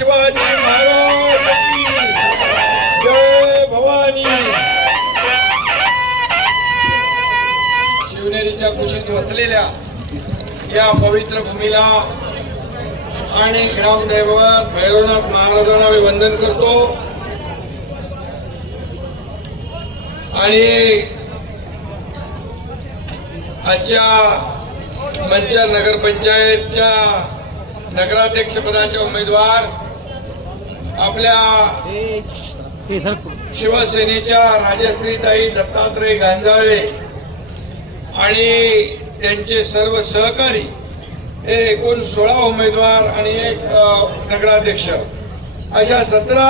शिवाजी महाराज जय भवानी. शिवनेरीच्या कुशीत वसलेल्या या पवित्र भूमीला आणि ग्रामदैवत भैरवनाथ महाराजांना मी वंदन करतो. आणि आजच्या मंच नगरपंचायतच्या नगराध्यक्षपदाचे उमेदवार आपल्या शिवसेनेच्या राजश्रीताई दत्तात्रय गांजाळे आणि त्यांचे सर्व सहकारी हे एकूण सोळा उमेदवार आणि एक नगराध्यक्ष. अशा सतरा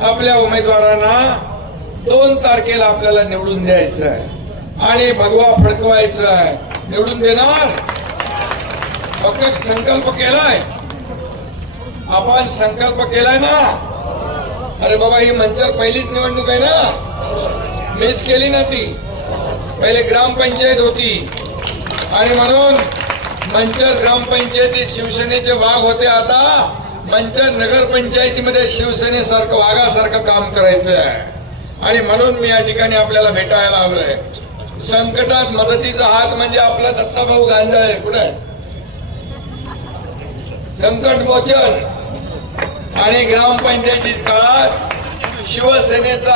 आपल्या उमेदवारांना दोन तारखेला आपल्याला निवडून द्यायचं आहे. आणि भगवा फडकवायचं आहे. निवडून देणार? फक्त संकल्प केलाय. आपण संकल्प केलाय ना? अरे बाबा ही मंचर पहिलीच निवडणूक आहे ना? मीच केली ना ती पहिले ग्रामपंचायत होती. आणि म्हणून मंचर ग्रामपंचायतीत शिवसेनेचे वाघ होते आता. मंचर नगरपंचायतीमध्ये शिवसेनेसारखं वाघासारखं काम करायचं आहे आणि म्हणून मी या ठिकाणी आपल्याला भेटायला आलोय. संकटात मदतीचा हात म्हणजे आपला दत्ताभाऊ गांजाळे कुठे आहे? संकट मोचन. आणि ग्रामपंचायती काळात शिवसेनेचा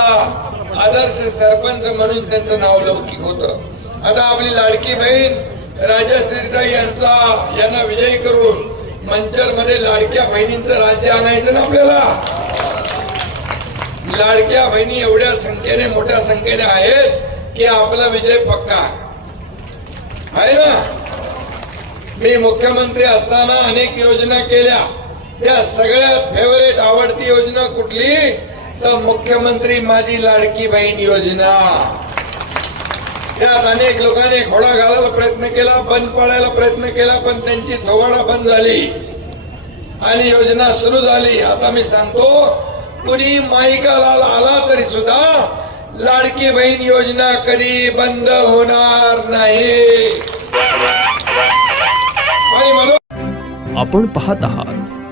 आदर्श सरपंच म्हणून त्यांचं नाव लौकिक होतं. आता आपली लाडकी बहीण राजश्रीताई यांचा यांना विजयी करून मंचरमध्ये लाडक्या बहिणींचं राज्य आणायचं ना आपल्याला? लाडक्या बहिणी एवढ्या संख्येने मोठ्या संख्येने आहेत की आपला विजय पक्का आहे ना? मी मुख्यमंत्री असताना अनेक योजना केल्या. त्या सगळ्यात फेवरेट आवडती योजना कुठली? तर मुख्यमंत्री माझी लाडकी बहीण योजना. त्यात अनेक लोकांनी घोडा घालायला प्रयत्न केला बंद पाडायला प्रयत्न केला पण त्यांची धोवाडा बंद झाली. आणि योजना सुरू झाली. आता मी सांगतो कुणी माईकाला आला तरी सुद्धा लाडकी बहीण योजना कधी बंद होणार नाही. आपण पाहत आहात